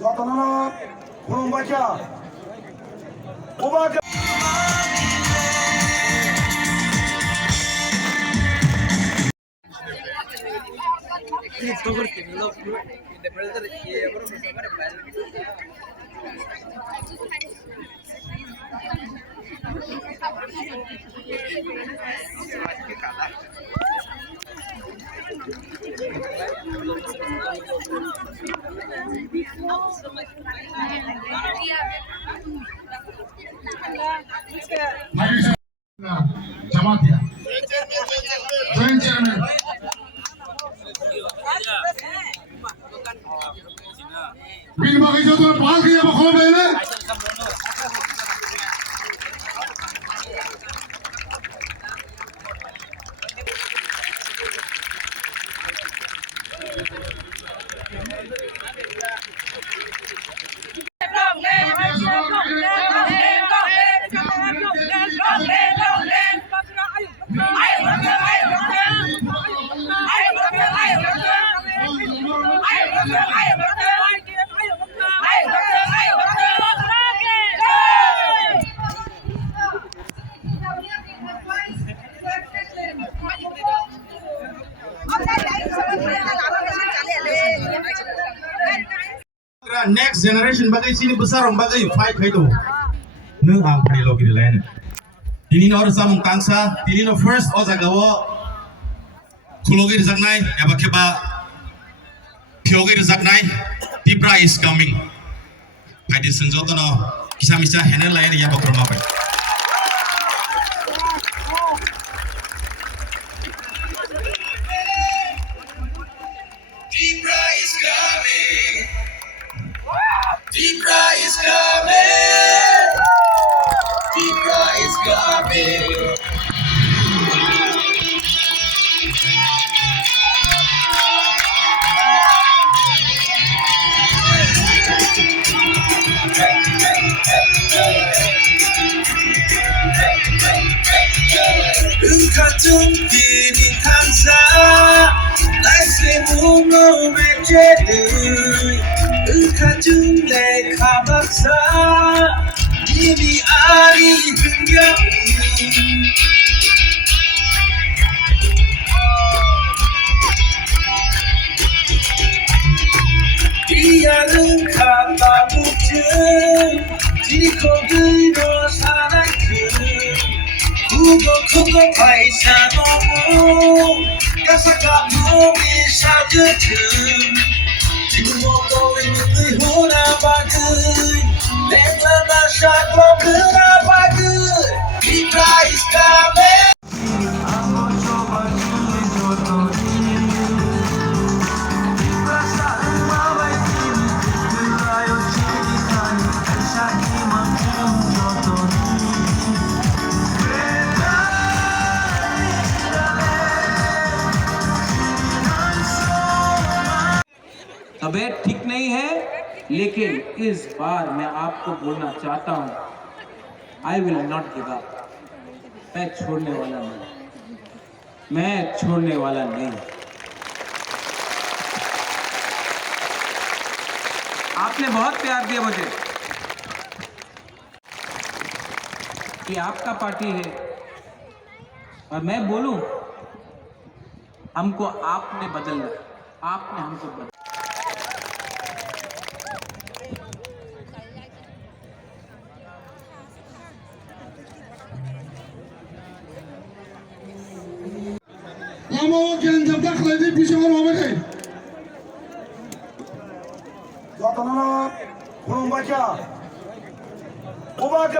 Zatanana kurumbaca. Ubaca. Jampuijala, Joint Chairman. Bin bagi jatuh pal kiya bakal bela. Next generation bagai sini besar orang bagai fight itu. Neng ampuni logi di lain. Ini orang samung tangsa, ini no first ozagawa. Kulogi dizagnai, ya bakeba. Piogi dizagnai, Tipra is coming. Hadis senjata no, kisah misah handle lain ya bakal apa? Tipra is coming. Tipra is coming. Tipra is coming. Engkau kini tansa, nasimu menjadi. Engkau leka baksa, ini hari hingga. Dia engkau tak bukan, jadi kau berdosa lagi. Kugo paisa nomu, kasaka mumi sajetum. Jimu kau ini huna bagai, lengla nasa kau kena bagai. Tipra is coming. तबीयत ठीक नहीं है, लेकिन इस बार मैं आपको बोलना चाहता हूं, I will not give up. मैं छोड़ने वाला नहीं, मैं छोड़ने वाला नहीं। आपने बहुत प्यार दिया मुझे, ये आपका पार्टी है, और मैं बोलूं हमको आपने बदलना, आपने हमको बदलना। Lama wakil jab tak lagi pisau lama deh. Zatanana kurumbaca. Ubaca.